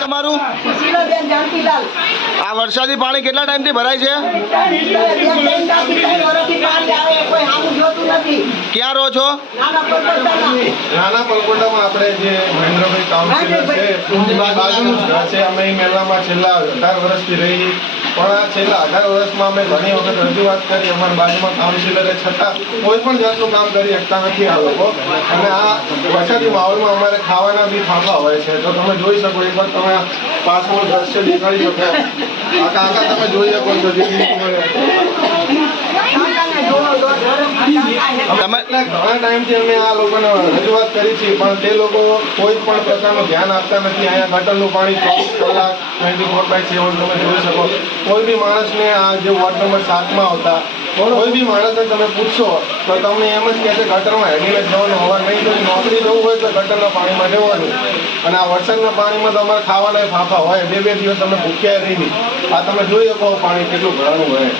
તમારું આ વરસાદી પાણી કેટલા ટાઈમથી ભરાય છે? ક્યાં રહો છો? નાના પલકોટામાં આપણે જે મહેન્દ્રભાઈ કાઉન્સિલર છે બાજુનું જ ઘર છે. અમે એ મહેલામાં છેલ્લા 18 વર્ષથી રહી, પણ આ છેલ્લા 18 વર્ષમાં અમે ઘણી વખત રજૂઆત કરી અમારા બાજુમાં કાઉન્સિલરે, છતાં કોઈ પણ જાતનું કામ કરી શકતા નથી આ લોકો. અને આ વરસાદી માહોલમાં અમારે ખાવાના બી ફાંફા હોય છે. તો તમે જોઈ શકો, એકવાર તમે પાછળ દ્રશ્ય દેખાડી શકો, આખા તમે જોઈ શકો છો જે ઘણા ટાઈમથી અમે આ લોકોને રજૂઆત કરી છે, પણ તે લોકો કોઈ પણ પ્રકારનું ધ્યાન આપતા નથી. અહીંયા ગટરનું પાણી 24 કલાક 24/7 તમે જોઈ શકો. કોઈ બી માણસને આ જે વોર્ડ નંબર 7માં આવતા કોઈ બી માણસને તમે પૂછશો તો તમને એમ જ કહેશે ગટરમાં હેડીને જવાનું, હવા નહીં તો નોકરી જવું હોય તો ગટરના પાણીમાં જવાનું. અને આ વરસાદના પાણીમાં તો અમારે ખાવાના ફાંફા હોય, 2 દિવસ તમે ભૂખ્યા રહી. આ તમે જોઈ શકો પાણી કેટલું ભરાનું હોય.